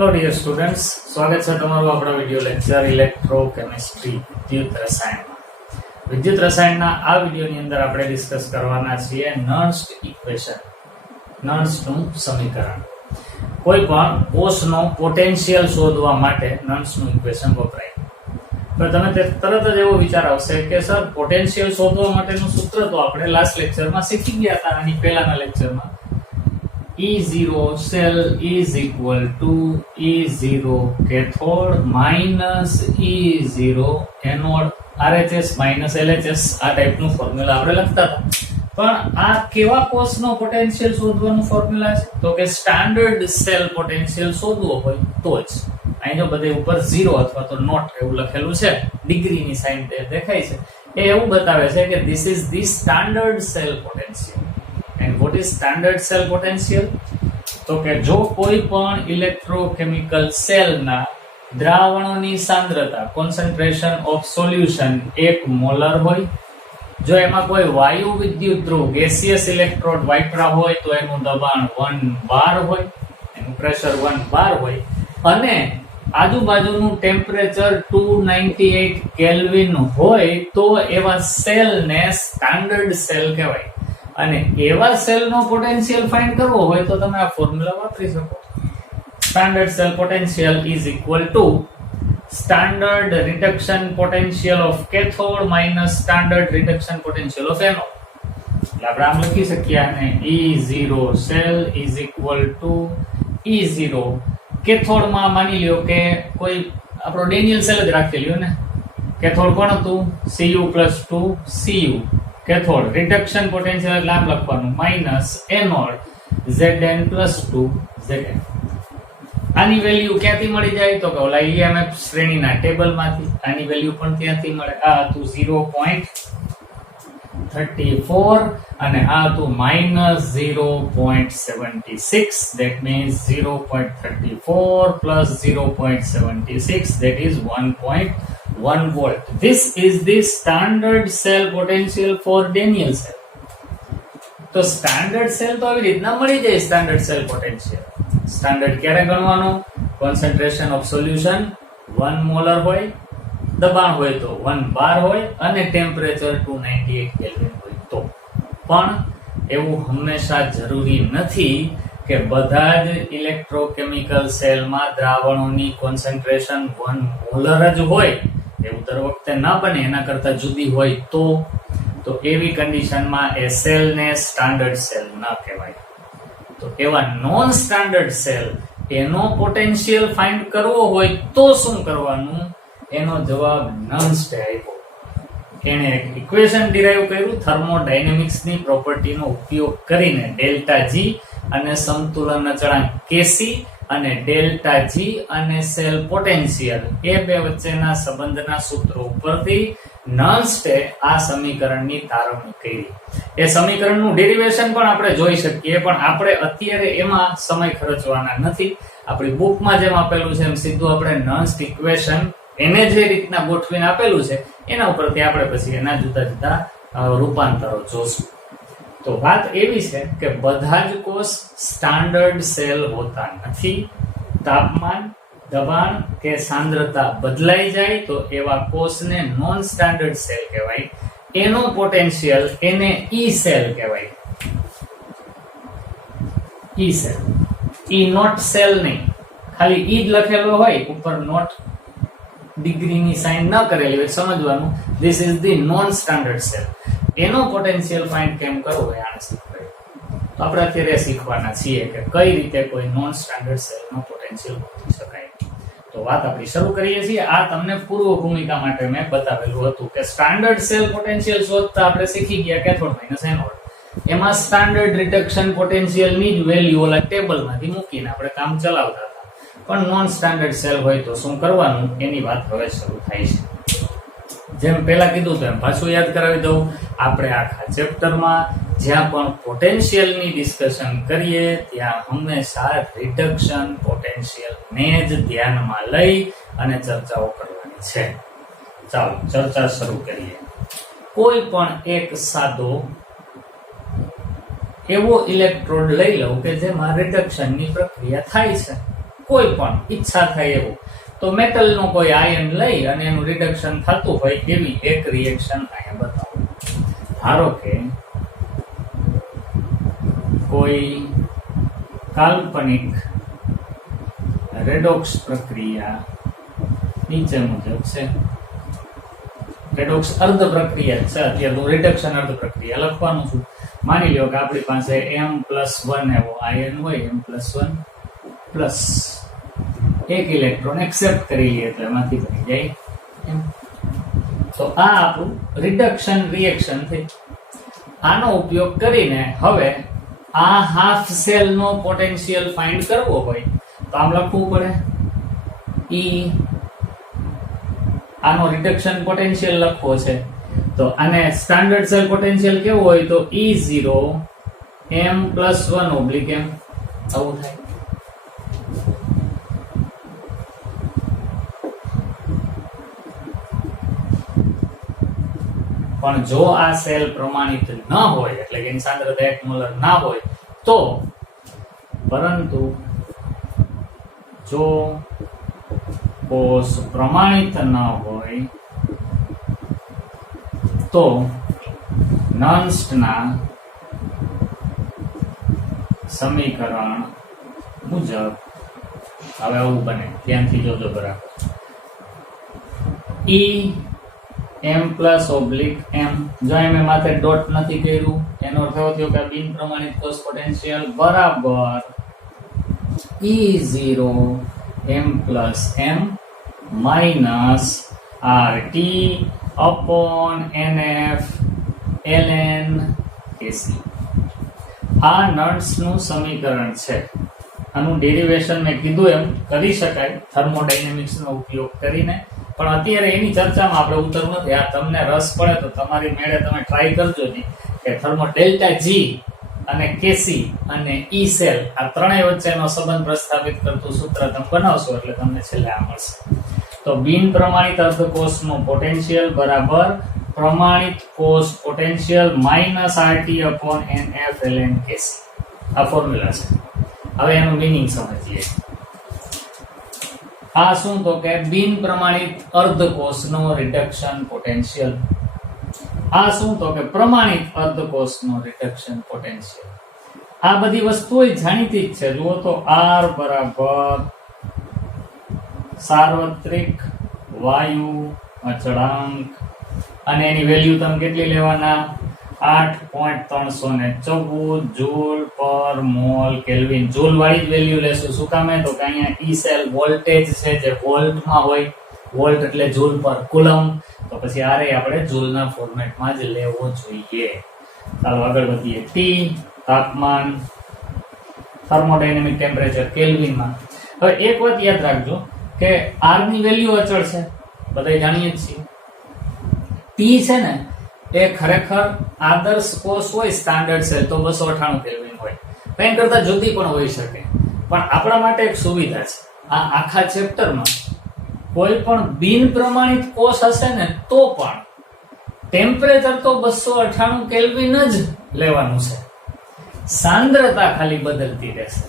Hello dear students, સ્વાગત છે તમારું આપણા વિડિયો લેક્ચર ઇલેક્ટ્રોકેમિસ્ટ્રી વિદ્યુત રસાયણમાં। વિદ્યુત રસાયણના આ વિડિયોની અંદર આપણે ડિસ્કસ કરવાના છીએ નર્ન્સ્ટ ઇક્વેશન, નર્ન્સ્ટનું સમીકરણ। કોઈ પણ કોષનો પોટેન્શિયલ શોધવા માટે નર્ન્સ્ટનું ઇક્વેશન વપરાય। તો તમે તરત જ એવો વિચાર આવશે કે સર પોટેન્શિયલ શોધવા માટેનું સૂત્ર તો આપણે લાસ્ટ લેક્ચરમાં શીખી ગયા હતા, આની પહેલાના લેક્ચરમાં E0 cell is equal to E0 cathode minus E0 anode, RHS minus LHS આ ટાઈપનું ફોર્મ્યુલા આપણે લખતા હતા। પણ આ કેવા કોષનો પોટેન્શિયલ શોધવાનું ફોર્મ્યુલા છે? તો કે સ્ટાન્ડર્ડ સેલ પોટેન્શિયલ શોધવો હોય તો જ। અહીં જો બધે ઉપર 0 અથવા તો નોટ એવું લખેલું છે, ડિગ્રીની સાઇન દેખાય છે, એ એવું બતાવે છે કે this is the standard cell potential। And what is standard cell potential? તો કે જો કોઈ પણ ઇલેક્ટ્રોકેમિકલ સેલના દ્રાવણોની સાંદ્રતા concentration of solution 1 મોલર હોય, જો એમાં કોઈ વાયુ વિદ્યુત ધ્રુવ ગેસિયસ ઇલેક્ટ્રોડ વાપરા હોય તો એનું દબાણ 1 બાર હોય, એનું પ્રેશર 1 બાર હોય, અને આજુબાજુનું ટેમ્પરેચર 298 કેલ્વિન હોય તો એવા સેલને સ્ટાન્ડર્ડ સેલ કહેવાય। અને એવા સેલનો પોટેન્શિયલ ફાઇન્ડ કરવો હોય તો તમે આ ફોર્મ્યુલા વાપરી શકો। Standard cell potential is equal to standard reduction potential of cathode minus standard reduction potential of anode. એટલે આપણે આમ લખી શકીએ આને E0 cell is equal to E0 કેથોડમાં માની લ્યો કે કોઈ આપણો ડેનિયલ સેલ જ રાખી લ્યો ને, કેથોડ કોણ હતું? Cu+2 Cu cathode, reduction potential એટલે આમ લખવાનું માઇનસ એનોડ Zn+2 Zn। આની વેલ્યુ ક્યાંથી મળી જાય? તો કે ઓલા EMF શ્રેણીના ટેબલમાંથી આની વેલ્યુ પણ ત્યાંથી મળે। આ હતું 0.34 અને આ હતું -0.76, that means 0.34 plus 0.76, that is 1.1 volt. This is the standard cell potential for Daniell cell. તો સ્ટાન્ડર્ડ સેલ તો આવી રીતના મળી જાય। સ્ટાન્ડર્ડ સેલ પોટેન્શિયલ સ્ટાન્ડર્ડ ક્યારે ગણવાનું? કોન્સન્ટ્રેશન ઓફ સોલ્યુશન 1 મોલર હોય, દબાણ હોય તો 1 બાર હોય, અને ટેમ્પરેચર 298 કેલ્વિન હોય તો। પણ એવું હંમેશા જરૂરી નથી કે બધા જ ઇલેક્ટ્રોકેમિકલ સેલમાં દ્રાવણોની કોન્સન્ટ્રેશન 1 મોલર જ હોય, એવું દર વખતે ના બને, એના કરતા જુદી હોય તો એવી કન્ડિશનમાં એ સેલને સ્ટાન્ડર્ડ સેલ ન કહેવાય। તો એવા નોન સ્ટાન્ડર્ડ સેલ એનો પોટેન્શિયલ ફાઇન્ડ કરવો હોય તો શું કરવાનું? એનો જવાબ નર્ન્સ્ટે આપ્યો। એણે એક ઇક્વેશન ડિરાઈવ કર્યું થર્મોડાયનેમિક્સની પ્રોપર્ટીનો ઉપયોગ કરીને, ડેલ્ટા G અને સમતુલન અચળાંક Kc અને ડેલ્ટા G અને સેલ પોટેન્શિયલ એ બે વચ્ચેના સંબંધના સૂત્રો ઉપરથી નર્ન્સ્ટે આ સમીકરણની તારવણી કરી। એ સમીકરણનું ડેરિવેશન પણ આપણે જોઈ શકીએ, પણ આપણે અત્યારે એમાં સમય ખર્ચવાના નથી। આપણી બુકમાં જેમ આપેલું છે એમ સીધું આપણે નર્ન્સ્ટ ઇક્વેશન એને જે રીતના ગોઠવીને આપેલું છે એના ઉપરથી આપણે પછી એના જુદા જુદા રૂપાંતરો જોશું। તો વાત એવી છે કે બધા જ કોષ સ્ટાન્ડર્ડ સેલ હોતા નથી। તાપમાન, દબાણ કે સાંદ્રતા બદલાઈ જાય તો એવા કોષને નોન સ્ટાન્ડર્ડ સેલ કહેવાય। એનો પોટેન્શિયલ એને E સેલ કહેવાય। E cell, E not cell નહીં, ખાલી E જ લખેલો હોય, ઉપર નોટ ડિગ્રીની સાઇન ન કરેલી હોય, સમજવાનું this is the non standard cell. એનો પોટેન્શિયલ ફાઇન્ડ કેમ કરવો એ આને શીખવાય। તો આપણે અત્યારે શીખવાના છીએ કે કઈ રીતે કોઈ નોન સ્ટાન્ડર્ડ સેલનો પોટેન્શિયલ ગોતી શકાય। તો વાત આપણી શરૂ કરીએ છીએ। આ તમને પૂર્વ ભૂમિકા માટે મેં બતાવેલું હતું કે સ્ટાન્ડર્ડ સેલ પોટેન્શિયલ શોધતા આપણે શીખી ગયા કેથોડ માઇનસ એનોડ, એમાં સ્ટાન્ડર્ડ રિડક્શન પોટેન્શિયલની જ વેલ્યુ ઓલા ટેબલમાંથી મૂકીને આપણે કામ ચલાવતા હતા। પણ નોન સ્ટાન્ડર્ડ સેલ હોય તો શું કરવાનું એની વાત હવે શરૂ થાય છે। જેમ પહેલા કીધું તેમ પાછું યાદ કરાવી દઉં, આપણે આખા ચેપ્ટરમાં જ્યાં પણ પોટેન્શિયલની ડિસ્કશન કરીએ ત્યાં હંમેશા રિડક્શન પોટેન્શિયલને જ ધ્યાનમાં લઈ અને ચર્ચાઓ કરવાની છે। ચાલો ચર્ચા શરૂ કરીએ। કોઈ પણ એક સાદો એવો ઇલેક્ટ્રોડ લઈ લઉં કે જેમાં રિડક્શનની પ્રક્રિયા થાય છે, કોઈ પણ ઈચ્છા થાય એવું તો મેટલનો કોઈ આયન લઈ અને એનું રિડક્શન થતું હોય એવી એક રિએક્શન અહીંયા બતાવો. ધારો કે કોઈ કાલ્પનિક રેડોક્સ પ્રક્રિયા નીચે મુજબ છે. રેડોક્સ અર્ધ પ્રક્રિયા છે, અત્યારે રિડક્શન અર્ધ પ્રક્રિયા લખવાનું છું. માની લો કે આપણી પાસે M+1 એવો આયન હોય, M+1 પ્લસ એક ઇલેક્ટ્રોન એક્સેપ્ટ કરી લઈએ તો એમાંથી બની જાય એમ. તો આ આપણું રિડક્શન રિએક્શન થઈ. આનો ઉપયોગ કરીને હવે આ હાફ સેલ નો પોટેન્શિયલ ફાઇન્ડ કરવો હોય તો આમ લખવું પડે E. આનો રિડક્શન પોટેન્શિયલ લખવો છે તો આને સ્ટાન્ડર્ડ સેલ પોટેન્શિયલ કેવું હોય તો E0 M+1 ઓબ્લિક M આવું થાય. પણ જો આ સેલ પ્રમાણિત ન હોય એટલે કે એની સાંદ્રતા 1 મોલર ના હોય તો, પરંતુ જો કોષ પ્રમાણિત ન હોય તો નન્સ્ટના સમીકરણ મુજબ હવે આવું બને, ધ્યાનથી જોજો બરાબર. E M+M, જો મેં માથે ડોટ નથી કર્યું એનો અર્થ એવો થયો કે બિન પ્રમાણિત કોષ પોટેન્શિયલ બરાબર E0 M+M minus RT upon NF ln Kc. આ નર્ડ્સનું સમીકરણ છે. આનું ડેરિવેશન મેં કીધું એમ કરી શકાય થર્મોડાયનેમિક્સનો ઉપયોગ કરીને, પણ અત્યારે એની ચર્ચામાં આપણે ઉતરવું નથી. આ તમને રસ પડે તો તમારી મેળે તમે ટ્રાય કરજો જી કે થર્મો ડેલ્ટા જી અને કેસી અને ઈ સેલ આ ત્રણેય વચ્ચેનો સંબંધ પ્રસ્થાપિત કરતું સૂત્ર તમે બનાવશો એટલે તમને છેલ્લે આ મળશે. તો બિન પ્રમાણિત અર્ધકોષનું પોટેન્શિયલ બરાબર પ્રમાણિત કોષ potential minus RT upon NF ln Kc. આ ફોર્મ્યુલા છે. હવે એનું મીનિંગ સમજીએ. આ શું તો કે બિન પ્રમાણિત અર્ધકોષનો રિડક્શન પોટેન્શિયલ. આ શું તો કે પ્રમાણિત અર્ધકોષનો રિડક્શન પોટેન્શિયલ. આ બધી વસ્તુઓ જાણીતી જ છે. જુઓ તો R બરાબર સાર્વત્રિક વાયુ અચળાંક અને એની વેલ્યુ તમે કેટલી લેવાના 8.314 જૂલ પર મોલ કેલ્વિન. જૂલ વાળી જ વેલ્યુ લેશું. શું કામે તો કે અહીંયા ઈ સેલ વોલ્ટેજ છે જે વોલ્ટમાં હોય, વોલ્ટ એટલે જૂલ પર કુલમ, તો પછી આરે આપણે જૂલના ફોર્મેટમાં જ લેવો જોઈએ. ચાલો આગળ વધીએ. T તાપમાન, થર્મોડાયનેમિક ટેમ્પરેચર કેલ્વિનમાં. હવે એક વાત યાદ રાખજો કે R ની વેલ્યુ અચળ છે, બધા જાણીએ જ છીએ. T છે ને એ ખરેખર આદર્શ કોષ હોય સ્ટાન્ડર્ડ સેલ તો 298 કેલ્વિન હોય, કંઈ કરતા જુદી પણ હોઈ શકે. પણ આપણા માટે એક સુવિધા છે, આ આખા ચેપ્ટરમાં કોઈ પણ બિન પ્રમાણિત કોષ હશે ને તો પણ ટેમ્પરેચર તો 298 કેલ્વિન જ લેવાનું છે, સાંદ્રતા ખાલી બદલતી રહેશે.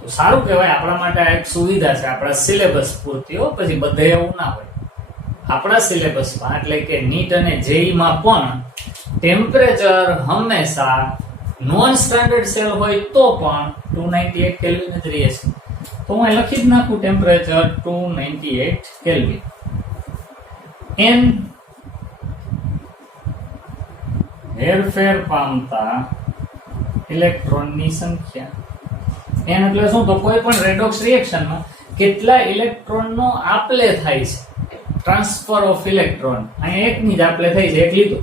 તો સારું કહેવાય, આપણા માટે આ એક સુવિધા છે આપણા સિલેબસ પૂરતી. પછી બધે એવું ના હોય. આપણા સિલેબસમાં એટલે કે નીટ અને જેઈ માં પણ ટેમ્પરેચર હંમેશા નોન સ્ટાન્ડર્ડ સેલ હોય તો પણ 298 કેલ્વિન જ રહે છે. તો હું લખી જ નાખું ટેમ્પરેચર 298 કેલ્વિન. n હેરફેર પામતા ઇલેક્ટ્રોનની સંખ્યા. n એટલે શું તો કોઈ પણ રેડોક્સ રિએક્શનમાં કેટલા ઇલેક્ટ્રોનનો આપલે થાય છે, ટ્રાન્સફર ઓફ ઇલેક્ટ્રોન. અહીંયા એકની જ આપલે થઈ છે, એક લીધું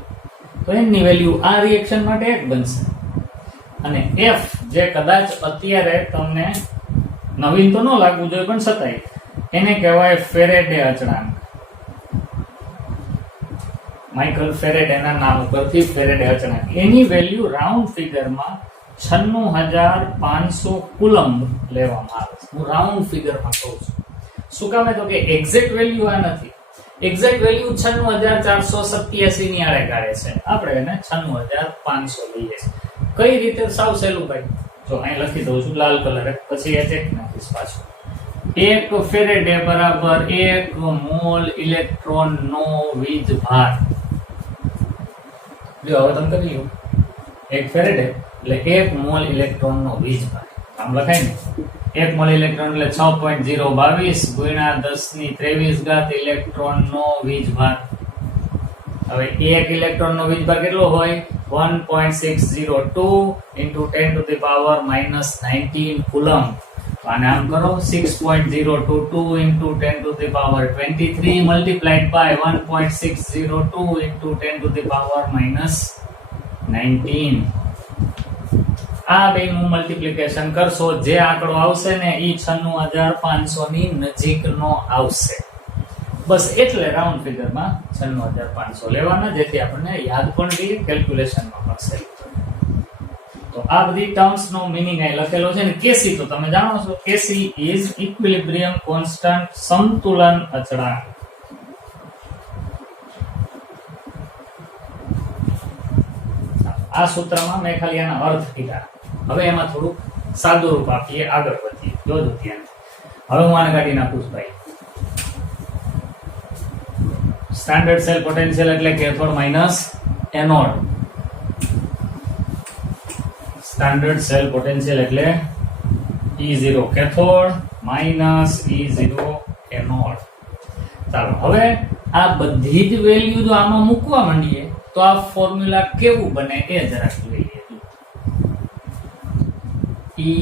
તો એની વેલ્યુ આ રિએક્શન માટે 1 બનશે. અને F જે કદાચ અત્યારે તમને નવીન તો ન લાગવું જોઈએ પણ છતાંય એને કહેવાય ફેરેડે અચળાંક. માઇકલ ફેરેડેના નામ ઉપરથી ફેરેડે અચળાંક. એની વેલ્યુ રાઉન્ડ ફિગરમાં 96,500 કુલમ્બ લેવામાં આવે છે. હું રાઉન્ડ ફિગરમાં કહું છું. શું કામે તો કે એક્ઝેક્ટ વેલ્યુ આ નથી. એક્ઝેક્ટ વેલ્યુ 96,487 ની આડે ગાળે છે. આપણે એને 96,500 લઈએ છીએ. કઈ રીતે? સાવ સહેલું ભાઈ, જો અહીં લખી દઉં છું લાલ કલરે, પછી એ ચેક નાખીશ પાછું. 1 ફેરેડે બરાબર 1 મોલ ઇલેક્ટ્રોનનો વીજભાર. જો હવે તમે કરી લો, 1 ફેરેડે એટલે 1 મોલ ઇલેક્ટ્રોનનો વીજભાર. આમ લખાય ને, 1 મોલ ઇલેક્ટ્રોન એટલે 6.022 ગુણ્યા 1023 ઇલેક્ટ્રોનનો વીજભાર. હવે 1 ઇલેક્ટ્રોનનો વીજભાર કેટલો હોય? 1.602 into 10 to the power minus 19 coulomb. અને આમ કરો, 6.022 into 10 to the power 23 multiplied by 1.602 into 10 to the power minus 19. આ બેનું મલ્ટીપ્લિકેશન કરશો, જે આંકડો આવશે ને એ 96,500 ની નજીકનો આવશે. બસ એટલે રાઉન્ડ ફિગરમાં 96,500 લેવાના, જેથી આપણને યાદ પણ રહે, કેલ્ક્યુલેશનમાં પણ સહેલું પડે. તો આ બધી ટર્મ્સ નો મીનિંગ અહીં લખેલો છે ને. કેસી તો તમે જાણો છો, કેસી ઇઝ ઇક્વિલિબ્રિયમ કોન્સ્ટન્ટ, સમતુલન અચળાંક. આ સૂત્રમાં મેં ખાલી આના અર્થ કીધા. હવે એમાં થોડું સાદું રૂપ આપીએ, આગળ વધીએ. જોજો ધ્યાન. હવે હું આને કાઢી નાખું છું ભાઈ. સ્ટાન્ડર્ડ સેલ પોટેન્શિયલ એટલે cathode minus anode. Standard cell potential એટલે E0 cathode minus E0 anode. ચાલો હવે આ બધી જ વેલ્યુ જો આમાં મૂકવા માંડીએ તો આ ફોર્મ્યુલા કેવું બને એ જરાક જોઈએ. E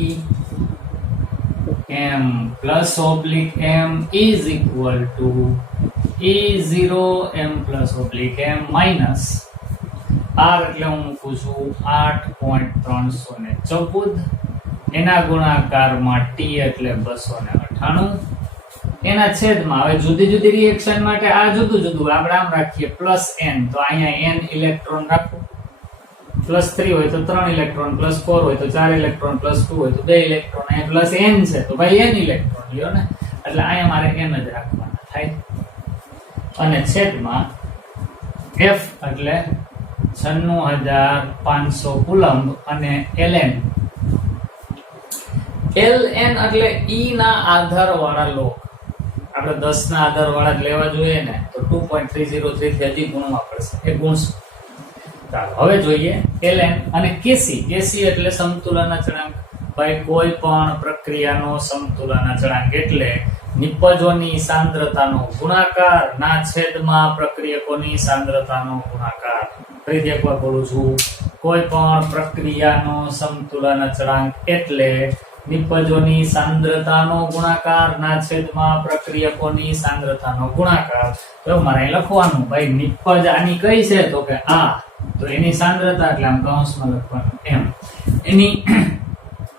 m plus oblique m is equal to E0 m plus oblique m minus R એટલે હું મૂકું છું 8.314, એના ગુણાકારમાં T એટલે 298, એના છેદમાં. હવે જુદી જુદી રિએક્શન માટે આ જુદું જુદું આપણે આમ રાખીએ પ્લસ n, તો અહીંયા n ઇલેક્ટ્રોન રાખું. +3 હોય તો 3 ઇલેક્ટ્રોન, +4 હોય તો 4 ઇલેક્ટ્રોન, +2 હોય તો 2 ઇલેક્ટ્રોન, અહીંયા પ્લસ n છે તો ભાઈ n ઇલેક્ટ્રોન લ્યો ને, એટલે અહીંયા મારે n જ રાખવાના થાય. અને છેદમાં F એટલે 96,500 કુલમ્બ અને ln. ln એટલે E ના આધાર વાળા લોક. આપણે 10 ના આધાર વાળા જ લેવા જોઈએ ને, તો 2.303 થી હજી ગુણવા પડશે, એ ગુણશું. ચાલો હવે જોઈએ ln અને kc. kc એટલે સમતુલન અચળાંક. ભાઈ કોઈ પણ પ્રક્રિયાનો સમતુલન અચળાંક એટલે નિપજોની સાંદ્રતાનો ગુણાકાર ના છેદમાં પ્રક્રિયકોની સાંદ્રતાનો ગુણાકાર. ફરીથી એકવાર બોલું છું, કોઈ પણ પ્રક્રિયાનો સમતુલન અચળાંક એટલે નિપજોની સાંદ્રતાનો ગુણાકાર ના છેદમાં પ્રક્રિયકોની સાંદ્રતાનો ગુણાકાર. તો મારે અહીં લખવાનું, ભાઈ નિપજ આની કઈ છે તો કે આ, તો એની સાંદ્રતા એટલે આમ કૌંસમાં લખવાનું એમ. એની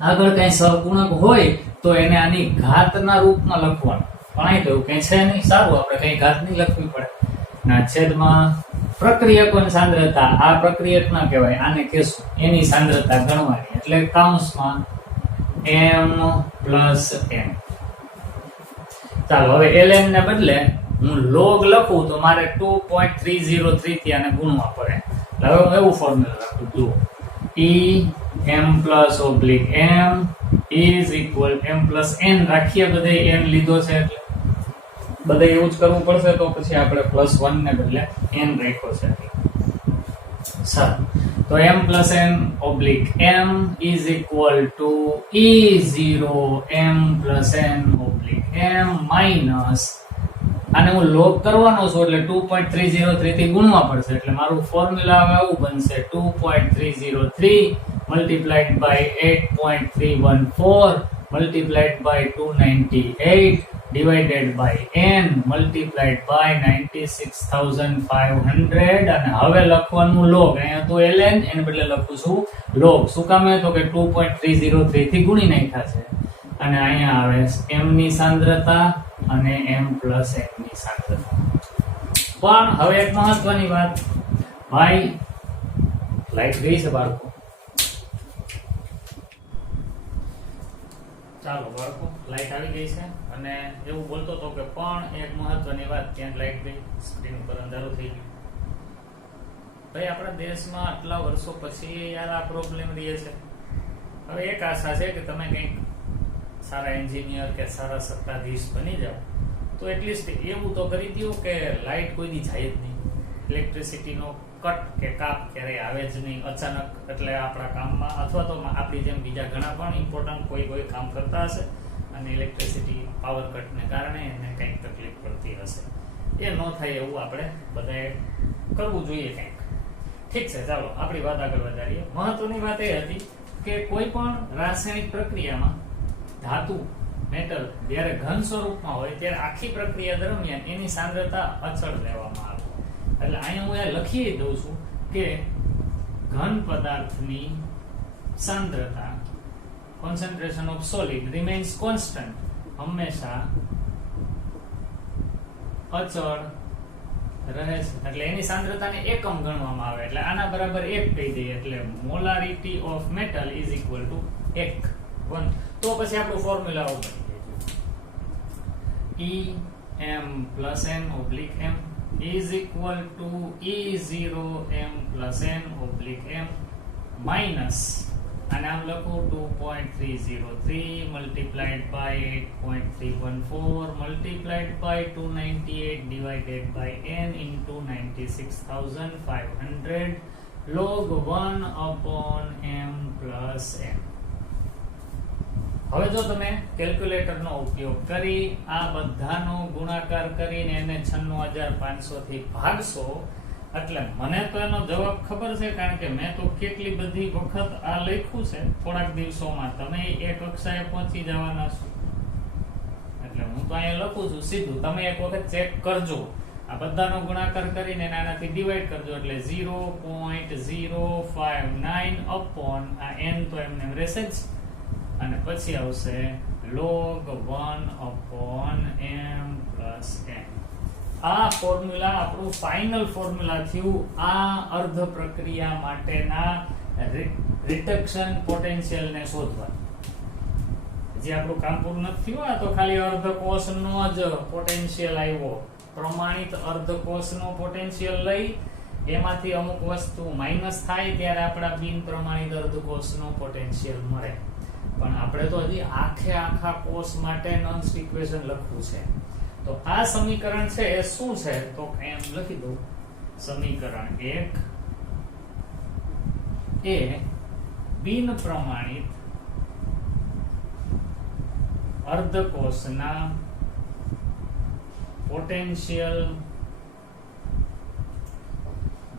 આગળ કઈ સહગુણક હોય તો એને આની ઘાતના રૂપમાં લખવાનું, પણ અહીં તો એવું કઈ છે નહીં. સારું, આપણે કઈ ઘાત નહીં લખવી પડે. ના છેદમાં પ્રક્રિયકોની સાંદ્રતા, આ પ્રક્રિયક ના કહેવાય, આને કહેશું એની સાંદ્રતા ગણવાની, એટલે કૌંસમાં m plus n. ચાલો હવે ln ને બદલે હું log લખું તો મારે 2.303 થી આને ગુણવા પડે. હવે હું એવું ફોર્મ્યુલા રાખું, જુઓ, m plus oblique m is equal m plus n. રાખીએ બધે n લીધો છે એટલે બધે એવું જ કરવું પડશે, તો પછી આપણે +1 ને બદલે n રાખ્યો છે. સારું, તો m plus n oblique m is equal to E0 m plus n oblique m minus, આને હું log કરવાનો છું એટલે 2.303 થી ગુણવા પડશે, એટલે મારું ફોર્મ્યુલા હવે આવું બનશે 2.303 multiplied by 8.314 multiplied by 298 divided by n multiplied by 96,500. અને હવે લખવાનું log, અહીંયા તો ln એને બદલે લખું છું log. શું કામ? તો કે 2.303 થી ગુણી નાખ્યા છે, અને અહીંયા આવે m ની સાંદ્રતા અને m plus n ની સાંદ્રતા. પણ હવે એક મહત્વની વાત, ભાઈ લાઈટ ગઈ છે બાળકો? ચાલો બાળકો, લાઈટ આવી ગઈ છે. અને એવું બોલતો હતો કે પણ એક મહત્વની વાત, ત્યાં લાઈટ ગઈ, સ્ક્રીન પર અંધારું થઈ ગયું. ભાઈ આપણા દેશમાં આટલા વર્ષો પછી યાર આ પ્રોબ્લેમ રહે છે. હવે એક આશા છે કે તમે કંઈક સારા એન્જિનિયર કે સારા સત્તાધીશ બની જાઓ તો એટલીસ્ટ એવું તો કરી દો કે લાઇટ કોઈ દી જાય જ નહીં, ઇલેક્ટ્રિસિટીનો કટ કે કાપ ક્યારેય આવે જ નહીં અચાનક, એટલે આપણા કામમાં અથવા તો આપણી જેમ બીજા ઘણા પણ ઇમ્પોર્ટન્ટ કોઈ કામ કરતા હશે અને ઇલેક્ટ્રિસિટી પાવર કટને કારણે એને કંઈક તકલીફ પડતી હશે. એ ન થાય એવું આપણે બધાએ કરવું જોઈએ કંઈક. ઠીક છે, ચાલો આપણી વાત આગળ વધારીએ. મહત્વની વાત એ હતી કે કોઈ પણ રાસાયણિક પ્રક્રિયામાં ધાતુ મેટલ જ્યારે ઘન સ્વરૂપમાં હોય ત્યારે આખી પ્રક્રિયા દરમિયાન એની સાંદ્રતા અચળ લેવામાં આવે. એટલે અહીંયા હું એ લખી દઉં છું કે ઘન પદાર્થની સાંદ્રતા concentration of solid remains constant, હંમેશા અચળ રહે છે. એટલે એની સાંદ્રતાને એકમ ગણવામાં આવે. એટલે આના બરાબર 1 કહી દઈએ એટલે molarity of metal is equal to 1. તો પછી આપણું ફોર્મ્યુલા આવું બની જાય E m plus n oblique m is equal to E0 m plus n oblique m minus, અને આમ લખું 2.303 multiplied by 8.314 multiplied by 298 divided by n into 96,500 log 1 upon m plus n. હવે જો તમે કેલ્ક્યુલેટરનો ઉપયોગ કરી આ બધાનો ગુણાકાર કરીને એને 96,500 થી ભાગશો એટલે મને તો એનો જવાબ ખબર છે, કારણ કે મેં તો કેટલી બધી વખત આ લખ્યું છે. થોડાક દિવસોમાં તમે એ કક્ષાએ પહોંચી જવાના છો. એટલે હું તો અહીંયા લખું છું સીધું, તમે એક વખત ચેક કરજો. આ બધાનો ગુણાકાર કરીને આનાથી ડિવાઈડ કરજો એટલે 0.059 અપોન આ n તો એમને રહેશે જ, અને પછી આવશે log 1 upon m plus n. આ ફોર્મ્યુલા આપણું ફાઇનલ ફોર્મ્યુલા થયું આ અર્ધ પ્રક્રિયા માટેના રિડક્શન પોટેન્શિયલ ને શોધવા. જે આપણું કામ પૂરું નથી થયું, આ તો ખાલી અર્ધ કોષનો જ પોટેન્શિયલ આવ્યો. પ્રમાણિત અર્ધ કોષનો પોટેન્શિયલ લઈ એમાંથી અમુક વસ્તુ માઈનસ થાય ત્યારે આપણા બિન પ્રમાણિત અર્ધ કોષનો પોટેન્શિયલ મળે. પણ આપણે તો હજી આખા કોષ માટે નોન્સ ઇક્વેશન લખવું છે. તો આ સમીકરણ છે એ શું છે તો એમ લખી દઉં, સમીકરણ 1 એ બિન પ્રમાણિત અર્ધકોષના પોટેન્શિયલ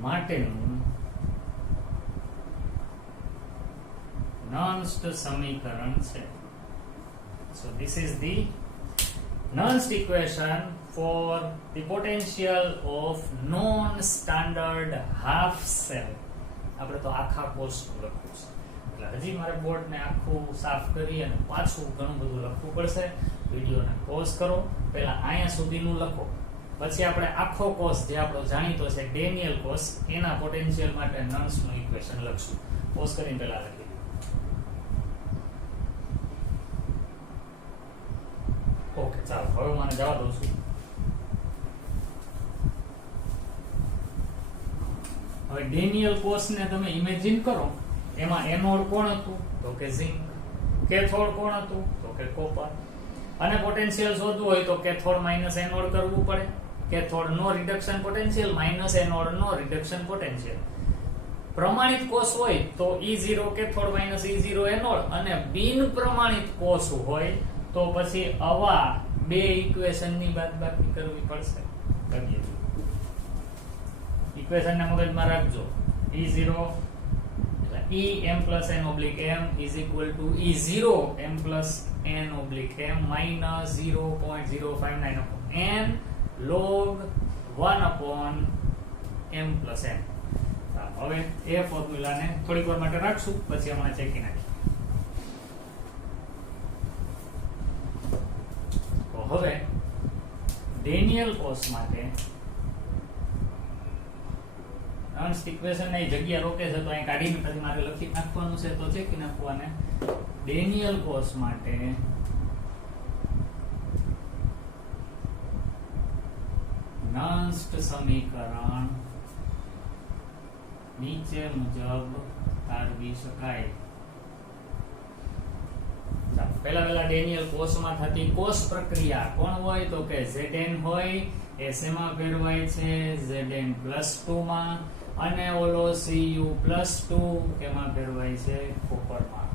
માટેનું નોન્સ્ટ સમીકરણ છે. So this is the Nernst equation for the potential of non-standard half cell. આપણે તો આખા કોર્સનું લખવું છે એટલે હજી મારે બોર્ડને આખું સાફ કરી અને પાછું ઘણું બધું લખવું પડશે. વિડીયોને પોઝ કરો, પહેલા અહીંયા સુધીનું લખો, પછી આપણે આખો કોર્સ જે આપણો જાણીતો છે ડેનિયલ કોર્સ એના પોટેન્શિયલ માટે નર્ન્સનું ઇક્વેશન લખશું. પોઝ કરીને પહેલા લખી. ઓકે, ચાલો હવે મને જવા દઉં છું. હવે ડેનિયલ કોષને તમે ઇમેજિન કરો, એમાં એનોડ કોણ હતું તો કે ઝિંક, કેથોડ કોણ હતું તો કે કોપર, અને પોટેન્શિયલ શોધવું હોય તો કેથોડ માઇનસ એનોડ કરવું પડે. કેથોડ નો રિડક્શન પોટેન્શિયલ માઇનસ એનોડ નો રિડક્શન પોટેન્શિયલ. પ્રમાણિત કોષ હોય તો E0 cathode minus E0 anode, અને બિન પ્રમાણિત કોષ હોય તો પછી આવા બે ઇક્વેશન ની બાદબાકી કરવી પડશે. કરીએ ઇક્વેશન ને મગજમાં રાખજો. E0 એટલે E m plus n oblique m is equal to E0 m plus n oblique m minus 0.059 upon n log 1 upon m plus n. હવે એ ફોર્મ્યુલાને થોડીક વાર માટે રાખશું, પછી હમણાં ચેકી નાખીએ. હવે ડેનિયલ કોષ માટે નર્ન્સ ઇક્વેશન ની જગ્યા રોકે છે તો અહીં કાઢીને પછી મારે લખી નાખવાનું છે તો ચેકી નાખવાને. ડેનિયલ કોષ માટે નર્ન્સ સમીકરણ નીચે મુજબ તારવી શકાય. ચાલો પહેલા ડેનિયલ કોષમાં થતી કોષ પ્રક્રિયા કોણ હોય તો કે Zn હોય એ શેમાં ફેરવાય છે Zn+2 માં અને ઓલો Cu+2 કેમાં ફેરવાય છે કોપરમાં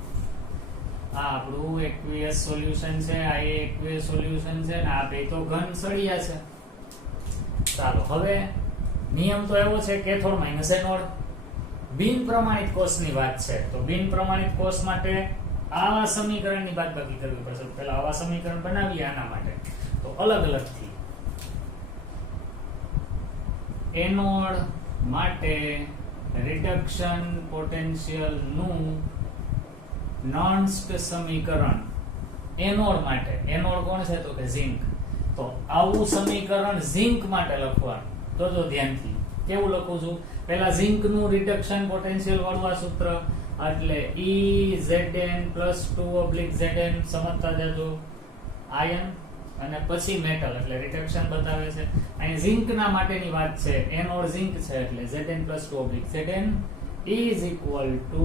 આ આપણું એક્વિયસ સોલ્યુશન છે આ એક્વિયસ સોલ્યુશન છે ને આ બે તો ઘન સળિયા છે ચાલો હવે નિયમ તો એવો છે કેથોડ માઈનસ એનોડ બિન પ્રમાણિત કોષની વાત છે તો બિન પ્રમાણિત કોષ માટે આવા સમીકરણની બાદબાકી કરવી પડશે પહેલા આવા સમીકરણ બનાવીએ આના માટે તો અલગ અલગથી એનોડ માટે રિડક્શન પોટેન્શિયલ નું નોન્સ્ટ સમીકરણ એનોડ માટે એનોડ કોણ છે તો કે ઝિંક તો આવું સમીકરણ ઝિંક માટે લખવાનું તો જો ધ્યાનથી કેવું લખું છું પહેલા ઝિંક નું રિડક્શન પોટેન્શિયલ વાળું આ સૂત્ર એટલે EZn+2/Zn સમજતા જજો આયન અને પછી મેટલ એટલે રિડક્શન બતાવે છે અહીં ઝિંક ના માટેની વાત છે એનોડ ઝિંક છે એટલે Zn+2/Zn is equal to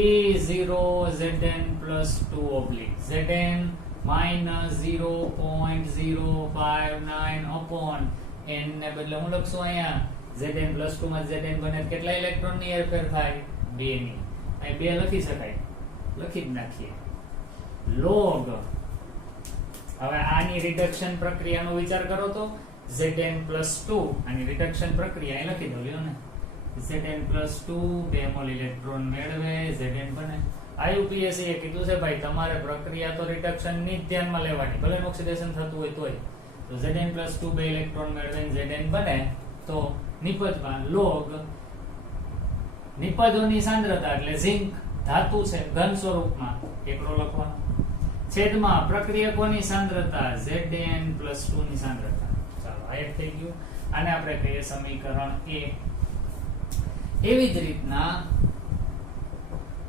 E0Zn+2/Zn minus 0.059 upon n ને બદલે હું લખશું અહીંયા Zn+2 માં Zn બને કેટલા ઇલેક્ટ્રોન ની હેરફેર થાય 2 ની અહીં 2 લખી શકાય લખી જ નાખીએ log હવે આની રિડક્શન પ્રક્રિયાનો વિચાર કરો તો Zn+2 આની રિડક્શન પ્રક્રિયા અહીં લખી દો લ્યો ને Zn+2 બે મોલ ઇલેક્ટ્રોન મેળવે Zn બને IUPAC એ કીધું છે ભાઈ તમારે પ્રક્રિયા તો રિડક્શન ની જ ધ્યાનમાં લેવાની ભલે ઓક્સિડેશન થતું હોય તોય તો Zn+2 બે ઇલેક્ટ્રોન મેળવે Zn બને તો નિપજમાં log નિપજોની સાંદ્રતા એટલે ઝિંક ધાતુ છે ઘન સ્વરૂપમાં એકડો લખવાનો છેદમાં પ્રક્રિયકોની સાંદ્રતા Zn+2 ની સાંદ્રતા ચાલો આ એક થઈ ગયું આને આપણે કહીએ સમીકરણ A એવી જ રીતના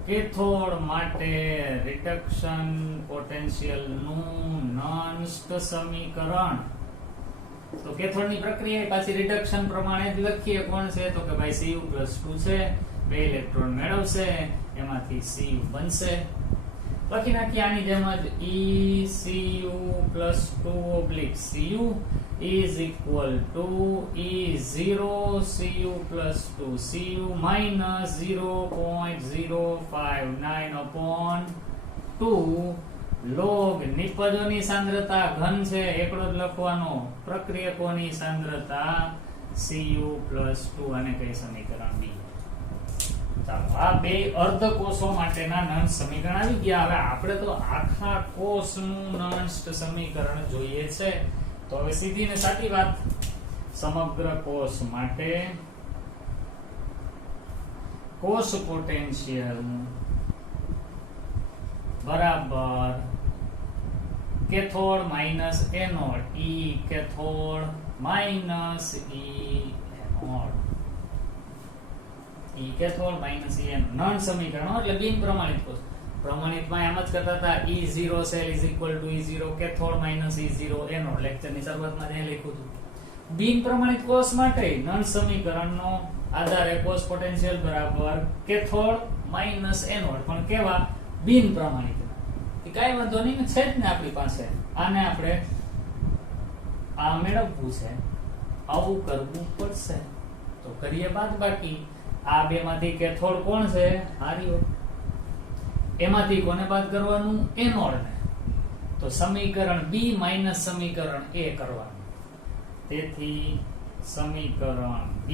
કેથોડ માટે રિડક્શન પોટેન્શિયલ નું નોન્સ્ટ સમીકરણ તો કેથોડની પ્રક્રિયા પાછી રિડક્શન પ્રમાણે જ લખીએ કોણ છે તો કે ભાઈ Cu+2 છે બે ઇલેક્ટ્રોન મેળવશે એમાંથી Cu બનશે લખી નાખીએ આની જેમ જ ECU+2/Cu is equal to E0Cu+2 Cu minus 0.059 upon 2 log નિપજોની સાંદ્રતા ઘન છે એકડો જ લખવાનો પ્રક્રિયકોની સાંદ્રતા Cu+2 અને કઈ સમીકરણ B ચાલો આ બે અર્ધ કોષો માટેના નંદ સમીકરણ આવી ગયા હવે આપણે તો આખા કોષનું નંદ સમીકરણ જોઈએ છે તો હવે સીધી ને સાચી વાત સમગ્ર કોષ માટે કોષ પોટેન્શિયલ બરાબર cathode minus anode E cathode minus E anode E cathode minus E anode none સમીકરણ એટલે બિન પ્રમાણિત કોષ પ્રમાણિતમાં એમ જ કરતા હતા E0 cell is equal to E0 cathode minus E0 anode લેક્ચરની શરૂઆતમાં જે લખ્યું હતું બિન પ્રમાણિત કોષ માટે નન સમીકરણનો આધારે કોષ પોટેન્શિયલ બરાબર કેથોડ માઈનસ એનોડ પણ કેવા બિન પ્રમાણિત એ કાઈ વાંધો નહીં છે જ ને આપણી પાસે આને આપણે આ મેળવવું છે આવું કરવું પડશે તો કરીએ બાદબાકી આ બે માંથી કેથોડ કોણ છે હાર્યો એમાંથી કોને બાદ કરવાનું એનોડ ને તો સમીકરણ B માઈનસ સમીકરણ A કરવાનું તેથી સમીકરણ B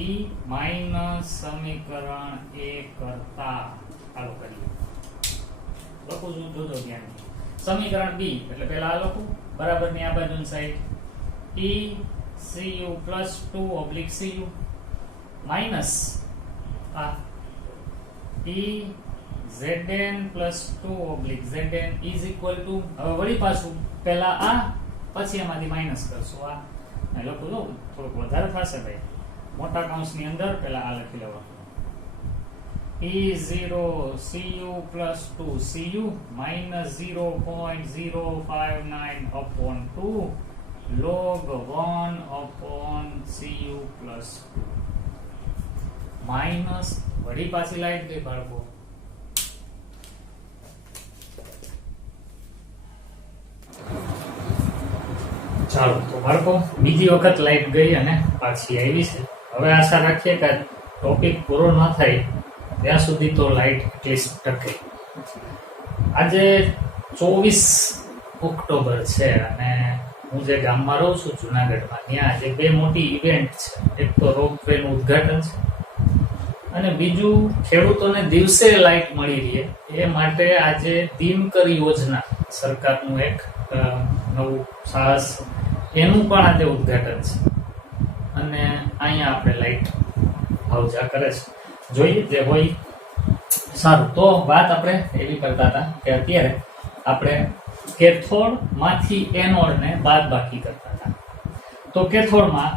માઈનસ સમીકરણ A કરતા ચાલુ કરીએ લખું છું જોજો ધ્યાનથી સમીકરણ B એટલે પહેલા આ લખું બરાબર ની આ બાજુની સાઈડ ECU+2/Cu માઈનસ આ Zn+2/Zn is equal to હવે વળી પાછું પહેલા આ પછી એમાંથી માઈનસ કરશું આ લખું લો થોડુંક વધારે થશે ભાઈ મોટા કૌંસની અંદર પહેલા આ લખી લેવાનું E0Cu+2Cu minus 0.059 upon 2 log 1 upon Cu+2 minus વળી પાછી લાઈટ ગઈ બાળકો ચાલો તો બાળકો બીજી વખત લાઈટ ગઈ અને પાછી આવી છે. હવે આશા રાખીએ કે ટોપિક પૂરો ન થાય ત્યાં સુધી તો લાઈટ એટલીસ્ટ ટકે. આજે 24 ઓક્ટોબર છે અને હું જે ગામમાં રહું છું જુનાગઢમાં, ત્યાં આજે બે મોટી ઇવેન્ટ છે. એક તો રોપવે નું ઉદ્ઘાટન છે અને બીજું ખેડૂતોને દિવસે લાઈટ મળી રહે એ માટે આજે દિનકર યોજના સરકારનું એક નવું સાહસ, એનું પણ આજે ઉદ્ઘાટન છે અને અહીંયા આપણે લાઈટ આવજા કરે છે. જોઈએ જે હોય. સારું, તો વાત આપણે એવી કરતા હતા કે અત્યારે આપણે કેથોડ માંથી એનોડ ને બાદ બાકી કરતા હતા. તો કેથોડમાં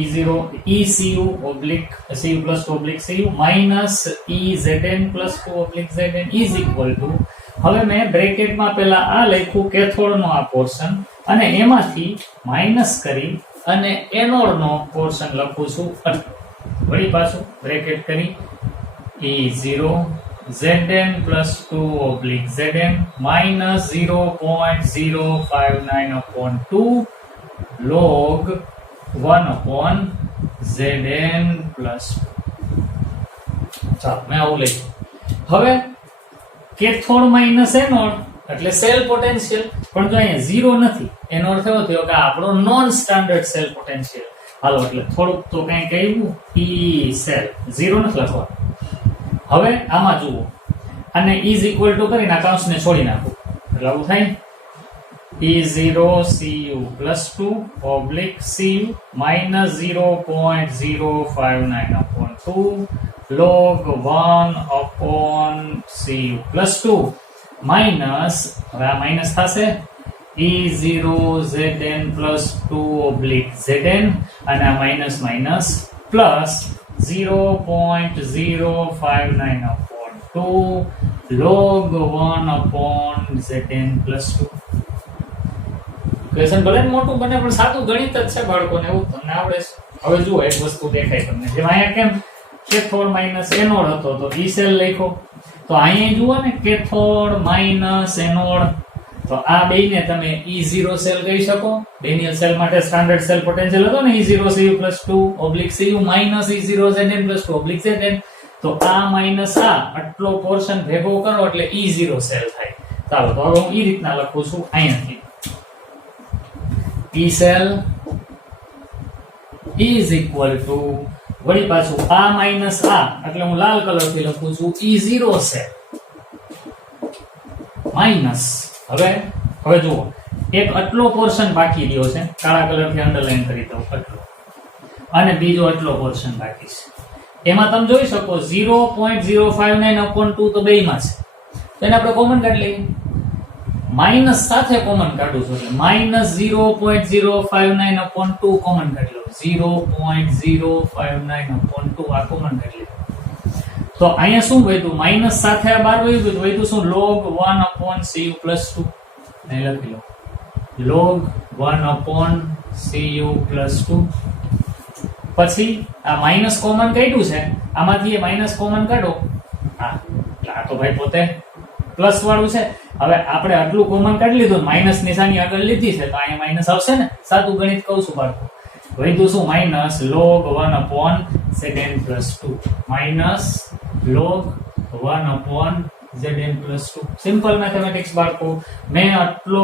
E0 ECU oblique CU plus oblique CU minus EZN plus 2 oblique ZN is equal to, હવે મેં બ્રેકેટમાં પહેલા આ લખ્યું કેથોડનો આ પોર્શન અને એમાંથી માઇનસ કરી અને એનોડનો પોર્શન લખું છું. વળી પાછું બ્રેકેટ કરી E0 ZN plus 2 oblique ZN minus 0.059/2 log 1/ZN plus. ચાલો મેં આવું લખ્યું. હવે કેથોડ માઇનસ એનોડ એટલે સેલ પોટેન્શિયલ, પણ જો અહીંયા 0 નથી એનો અર્થ એવો થયો કે આપણો નોન સ્ટાન્ડર્ડ સેલ પોટેન્શિયલ. હાલો એટલે થોડુંક તો કઈ કહ્યું E સેલ 0 નથી લખવા. હવે આમાં જુઓ, અને ઇઝ ઇક્વલ ટુ કરીને આ કૌંસને છોડી નાખું એટલે આવું થાય E0 CU plus 2 oblique CU minus 0.059/2 log 1/CU plus 2 minus, હવે આ માઇનસ થશે, E0 ZN plus 2 oblique ZN અને આ minus minus plus 0.059/2 log 1/ZN plus 2. Question ભલે મોટું બને પણ સાદું ગણિત જ છે બાળકોને, એવું તમને આવડે છે. હવે જુઓ એક વસ્તુ દેખાય તમને, જેમ અહીંયા કેમ કેથોડ માઇનસ એનોડ હતો તો E સેલ લખ્યો, તો અહીંયા જુઓ ને કેથોડ માઇનસ એનોડ, તો આ બેયને તમે E0 સેલ કહી શકો. બેનિયલ સેલ માટે સ્ટાન્ડર્ડ સેલ પોટેન્શિયલ હતો ને E0 CU plus 2 oblique CU minus E0 ZN plus 2 oblique ZN, તો આ માઇનસ આ આટલો પોર્શન ભેગો કરો એટલે E0 સેલ થાય. ચાલો તો હવે હું એ રીતના લખું છું અહીંયાથી. E cell is equal to, વળી પાછું આ માઇનસ આ એટલે હું લાલ કલર થી લખું છું E0 cell માઇનસ, હવે જુઓ એક આટલો પોર્શન બાકી રહ્યો છે, કાળા કલર થી અંડરલાઈન કરી દઉં આટલો, અને બીજો આટલો પોર્શન બાકી છે. એમાં તમે જોઈ શકો 0.059/2 તો બેયમાં છે, તેને આપણે કોમન કાઢી લઈએ. માઇનસ સાથે કોમન કાઢું છું એટલે માઇનસ 0.059/2 કોમન કાઢી લો. 0.059/2 આ કોમન કાઢી લો. તો અહીંયા શું વધ્યું, માઇનસ સાથે આ બાર વધ્યું શું, log 1/CU plus 2 ને લખી લો, log 1/CU plus 2. પછી આ માઇનસ કોમન કાઢ્યું છે, આમાંથી એ માઇનસ કોમન કાઢો, હા આ તો ભાઈ પોતે પ્લસ વાળું છે. હવે આપણે આટલું કોમન કાઢી લીધું, માઇનસ નિશાની આગળ લીધી છે તો અહીંયા માઇનસ આવશે ને. સાદું ગણિત કહું છું બાળકો, વધ્યું શું, minus log 1/ZN plus 2 minus log 1/ZN plus 2. Simple mathematics બાળકો. મેં આટલો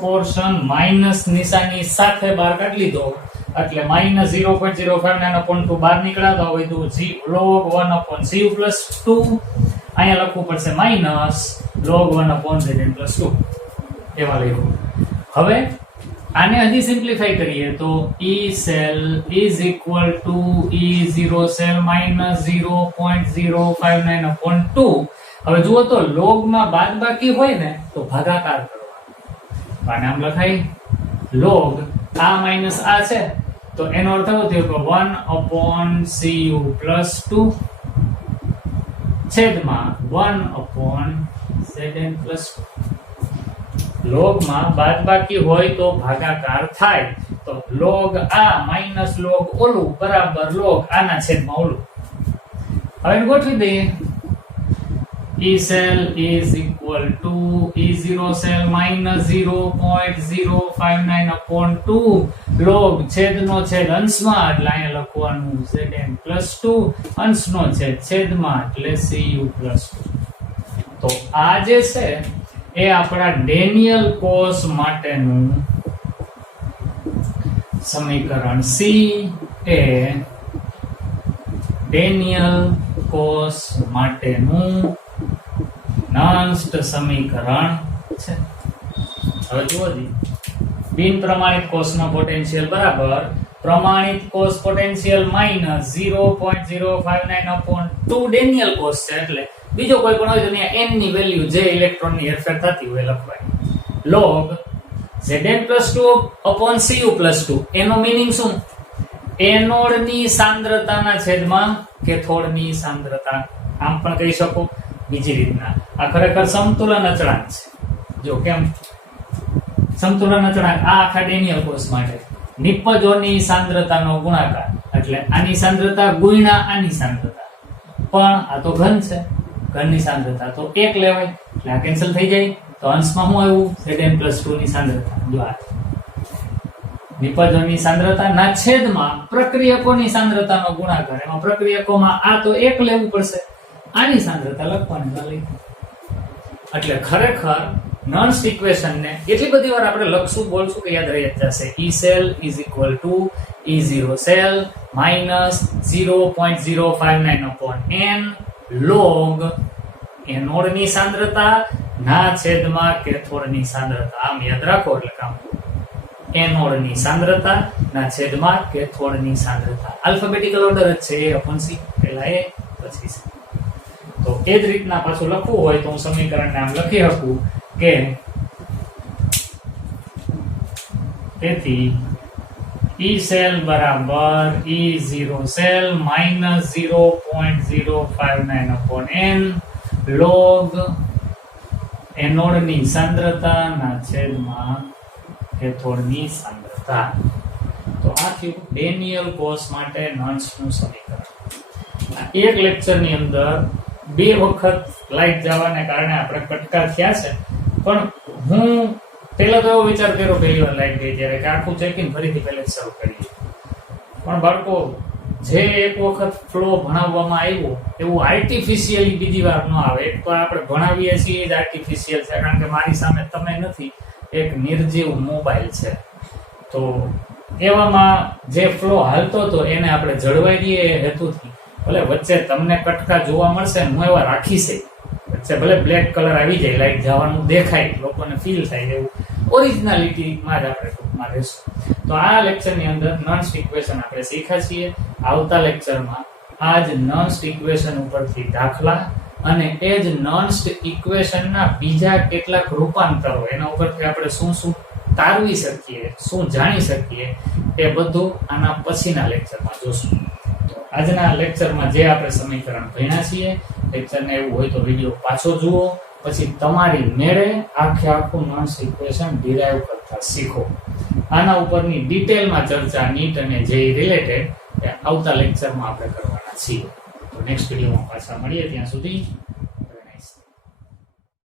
પોર્શન માઇનસ નિશાની સાથે બહાર કાઢી લીધો એટલે માઇનસ 0.059/2 બહાર નીકળ્યા તો વધ્યું log 1/CU plus 2. અહીંયા લખવું પડશે માઇનસ log 1/ZN plus 2 એવા લખ્યું. હવે આને હજી સિમ્પ્લિફાઈ કરીએ તો E cell is equal to E0 cell minus 0.059/2. હવે જુઓ તો log માં બાદબાકી હોય ને તો ભાગાકાર કરવાનો, આને આમ લખાય log આ માઇનસ આ છે તો એનો અર્થ એવો થયો કે 1/CU plus 2 છેદમાં 1/ZN plus 2. log માં બાદબાકી હોય તો ભાગાકાર થાય, તો log આ માઇનસ log ઓલું બરાબર log આના છેદમાં ઓલું. હવે ગોઠવી દઈએ E cell is equal to E0 cell minus 0.059 upon 2 log છેદનો છેદ અંશમાં એટલે અહીંયા લખવાનું Zn plus 2 અંશનો છેદ છેદમાં એટલે Cu plus 2. તો આ જે છે એ આપણા ડેનિયલ કોસ માટેનું સમીકરણ C એ ડેનિયલ કોસ માટેનું નોન્સ્ટ સમીકરણ છે. હવે જુઓ જી, બિન પ્રમાણિત કોષનો પોટેન્શિયલ બરાબર પ્રમાણિત કોષ પોટેન્શિયલ માઈનસ 0.059 upon 2 ડેનિયલ કોષ છે એટલે બીજો કોઈ પણ હોય તો અહીંયા n ની વેલ્યુ જે ઇલેક્ટ્રોનની હેરફેર થતી હોય લખવાય. log Zn plus 2 upon Cu plus 2 એનો મીનિંગ શું? એનોડની સાંદ્રતાના છેદમાં કેથોડની સાંદ્રતા. આમ પણ કહી શકો બીજી રીતના. આ ખરેખર સમતુલન અચળાંક છે. જો કેમ સમતુલન અચળાંક આ આખા ડેનિયલ કોષ માટે નિપજોની સાંદ્રતાનો ગુણાકાર એટલે આની સાંદ્રતા ગુણ્યા આની સાંદ્રતા. પણ આ તો ઘન છે, ઘનની સાંદ્રતા તો 1 લેવાય એટલે આ કેન્સલ થઈ જાય. તો અંશમાં શું આવ્યું? Zn plus 2 ની સાંદ્રતા. જો આ નિપજોની સાંદ્રતા ના છેદમાં પ્રક્રિયકોની સાંદ્રતાનો ગુણાકાર. એમાં પ્રક્રિયકોમાં આ તો 1 લેવું પડશે, આની સાંદ્રતા લખવાની. એટલે ખરેખર નોન્સ્ટ ઇક્વેશન ને એટલી બધી વાર આપણે લખશું બોલશું કે યાદ રહી જશે. E cell is equal to E0 cell minus 0.059 upon n log એનોડની સાંદ્રતા ના છેદમાં કેથોડની સાંદ્રતા. આમ યાદ રાખો એટલે કામ. એનોડની સાંદ્રતા ના છેદમાં કેથોડની સાંદ્રતા. આલ્ફાબેટિકલ ઓર્ડર જ છે. A upon C, પહેલા A પછી C. તો એ જ રીતના પાછું લખવું હોય તો હું સમીકરણને આમ લખી શકું કે તેથી E cell બરાબર E0 cell minus 0.059 upon n log એનોડની સાંદ્રતા ના છેદમાં કેથોડની સાંદ્રતા. તો આ થયું ડેનિયલ કોષ માટે નોન્સ્ટનું સમીકરણ. એક લેક્ચરની અંદર 2 વખત લાઈટ જવાને કારણે આપણે કટકા થયા છે, પણ હું પહેલા તો એવો વિચાર કર્યો પહેલી વાર લાઈટ ગઈ ત્યારે કે આખું ચેકિંગ ફરીથી પહેલે શરૂ કરીએ. પણ બાળકો જે એક વખત ફ્લો ભણાવવામાં આવ્યો એવું આર્ટિફિશિયલી બીજી વાર ન આવે. એક તો આપણે ભણાવીએ છીએ જ આર્ટિફિશિયલ છે, કારણ કે મારી સામે તમે નથી, એક નિર્જીવ મોબાઈલ છે. તો એવામાં જે ફ્લો હાલતો હતો એને આપણે જળવાઈ દઈએ એ હેતુથી ભલે વચ્ચે તમને કટકા જોવા મળશે, હું એવા રાખીશ વચ્ચે ભલે બ્લેક કલર આવી જાય, લાઈટ જવાનું દેખાય, લોકોને ફીલ થાય, એવું ઓરિજિનાલિટીમાં જ આપણે ટૂંકમાં રહેશું. તો આ લેક્ચરની અંદર નોન્સ્ટ ઇક્વેશન આપણે શીખ્યા છીએ. આવતા લેક્ચરમાં આ જ નોન્સ્ટ ઇક્વેશન ઉપરથી દાખલા અને એ જ નોન્સ્ટ ઇક્વેશનના બીજા કેટલાક રૂપાંતરો એના ઉપરથી આપણે શું શું તારવી શકીએ, શું જાણી શકીએ, એ બધું આના પછીના લેક્ચરમાં જોશું. તો આજના લેક્ચરમાં જે આપણે સમીકરણ ભણ્યા છીએ, લેક્ચરને એવું હોય તો વિડીયો પાછો જુઓ, પછી તમારી મેળે આખું નોન્સ્ટ ઇક્વેશન ડિરાઈવ કરતા શીખો. આના ઉપરની ડિટેલમાં ચર્ચા નીટ અને જેઈ રિલેટેડ આવતા લેક્ચરમાં આપણે કરવાના છીએ. તો નેક્સ્ટ વિડીયોમાં પાછા મળીએ, ત્યાં સુધી